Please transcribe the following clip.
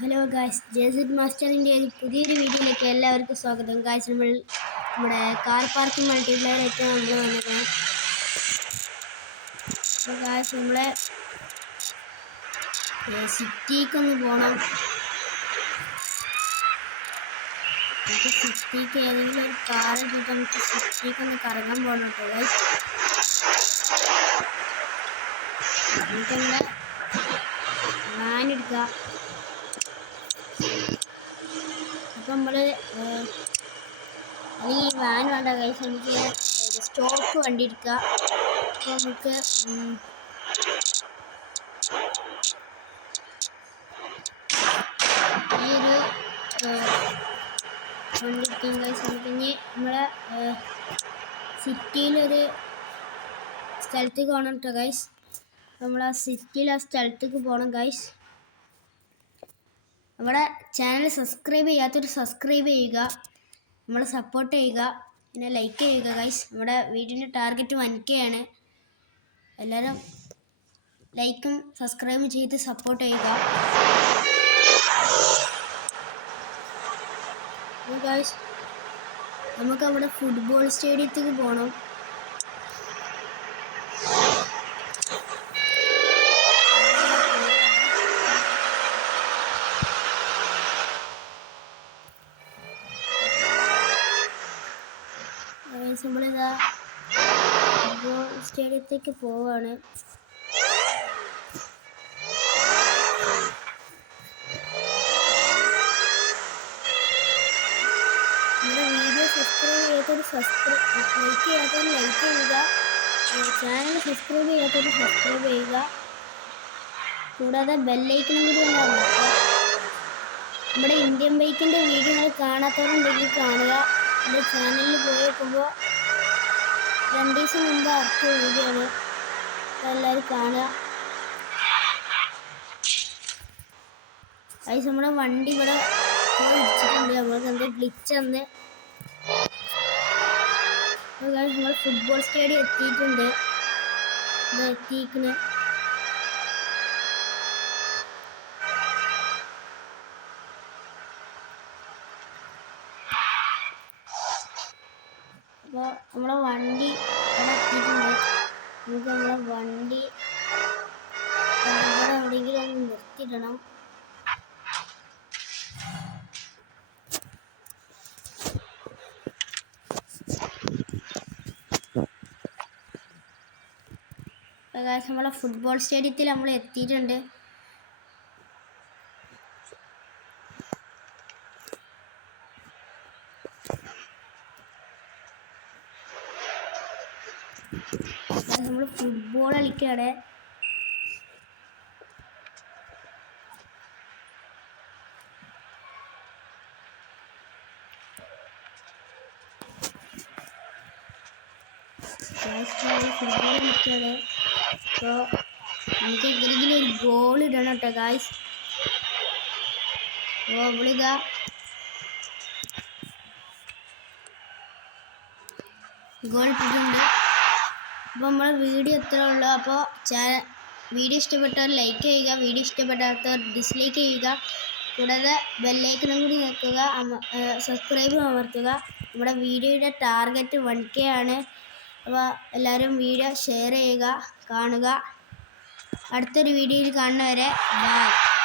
Hello guys, ജെസിഡ് മാസ്റ്ററിൻ്റെ ഒരു പുതിയൊരു വീഡിയോയിലേക്ക് എല്ലാവർക്കും സ്വാഗതം. ഗായ്സ്, നമ്മുടെ കാർ പാർക്കിംഗ് മൾട്ടിപ്ലെയറിലേക്ക് നമ്മൾ വന്നേക്കാം. അപ്പോൾ ഗായ്സ്, നമ്മളെ സിറ്റിക്കൊന്ന് പോകണം. നമുക്ക് സിറ്റിക്ക് ഏതെങ്കിലും ഒരു കാർ എടുത്തിട്ട് നമുക്ക് സിറ്റിക്കൊന്ന് കറങ്ങാൻ പോകണം കേട്ടോ ഗായ്സ്. നമുക്കെന്താ വാൻ എടുക്കുക. അപ്പം നമ്മൾ അല്ലെങ്കിൽ വാൻ വേണ്ട ഗൈസ്, നമുക്ക് സ്റ്റോക്ക് വണ്ടി എടുക്കുക. അപ്പോൾ നമുക്ക് ഈ ഒരു വണ്ടി എടുക്കാം ഗൈസ്. നമുക്കിനി നമ്മളെ സിറ്റിയിലൊരു സ്ഥലത്തേക്ക് പോകണം കേട്ടോ ഗൈസ്. നമ്മൾ ആ സിറ്റിയിൽ ആ സ്ഥലത്തേക്ക് പോകണം ഗൈസ്. നമ്മുടെ ചാനൽ സബ്സ്ക്രൈബ് ചെയ്യാത്തൊരു സബ്സ്ക്രൈബ് ചെയ്യുക, നമ്മളെ സപ്പോർട്ട് ചെയ്യുക, പിന്നെ ലൈക്ക് ചെയ്യുക ഗൈസ്. നമ്മുടെ വീഡിയോൻ്റെ ടാർഗറ്റ് 1K ആണ്. എല്ലാവരും ലൈക്കും സബ്സ്ക്രൈബും ചെയ്ത് സപ്പോർട്ട് ചെയ്യുക ഗൈസ്. നമുക്ക് അവിടെ ഫുട്ബോൾ സ്റ്റേഡിയത്തേക്ക് പോകണം. നമ്മളിതാ ഫുട്ബോൾ സ്റ്റേഡിയത്തേക്ക് പോവാണ്. നമ്മുടെ വീഡിയോ സബ്സ്ക്രൈബ് ചെയ്യാത്തൊരു ലൈക്ക് ചെയ്യാത്തൊരു ലൈക്ക് ചെയ്യുക, ചാനൽ സബ്സ്ക്രൈബ് ചെയ്യാത്തൊരു സബ്സ്ക്രൈബ് ചെയ്യുക, കൂടാതെ ബെല്ലൈക്കനും കൂടി ഉണ്ടാകും. നമ്മുടെ ഇന്ത്യൻ ബൈക്കിൻ്റെ വീഡിയോ കാണാത്തവരുണ്ടെങ്കിൽ കാണുക. എൻ്റെ ചാനലിൽ പോയി നോക്കുമ്പോൾ 2 ദിവസം മുമ്പ് അടുത്ത വീഡിയോ ആണ്. എല്ലാവരും കാണുക. ഗൈസ്, നമ്മുടെ വണ്ടി ഇവിടെ ഇടിച്ചിട്ടുണ്ട്. നമ്മൾക്ക് എന്താ ഗ്ലിച്ച് വന്ന്. ഗൈസ്, നമ്മൾ ഫുട്ബോൾ സ്റ്റേഡിയം എത്തിയിട്ടുണ്ട്. ഇത് എത്തിയിരിക്കണേ. അപ്പോൾ നമ്മളെ വണ്ടി ഇവിടെ എത്തിയിട്ടുണ്ട്. നമുക്ക് നമ്മളെ വണ്ടി ഇവിടെ എവിടെയെങ്കിലും ഒന്ന് നിർത്തിയിടണം. നമ്മളെ ഫുട്ബോൾ സ്റ്റേഡിയത്തിൽ നമ്മൾ എത്തിയിട്ടുണ്ട്. നമ്മൾ ഫുട്ബോൾ കളിക്കുകയാണ്. ഫുട്ബോൾ കളിക്കുകയാണ്. അപ്പോൾ നമുക്ക് എങ്ങനെയെങ്കിലും ഒരു ഗോൾ ഇടണം കേട്ടോ ഗായ്സ്. അപ്പോൾ നമ്മളിതാ ഗോൾ ഇട്ടിട്ടുണ്ട്. അപ്പോൾ നമ്മളെ വീഡിയോ എത്ര ഉള്ളൂ. അപ്പോൾ വീഡിയോ ഇഷ്ടപ്പെട്ടവർ ലൈക്ക് ചെയ്യുക, വീഡിയോ ഇഷ്ടപ്പെടാത്തവർ ഡിസ്ലൈക്ക് ചെയ്യുക, കൂടാതെ ബെല്ലൈക്കനും കൂടി നിൽക്കുക, സബ്സ്ക്രൈബ് അമർത്തുക. നമ്മുടെ വീഡിയോയുടെ ടാർഗറ്റ് 1K ആണ്. അപ്പോൾ എല്ലാവരും വീഡിയോ ഷെയർ ചെയ്യുക, കാണുക. അടുത്തൊരു വീഡിയോയിൽ കാണുന്നവരെ ബൈ.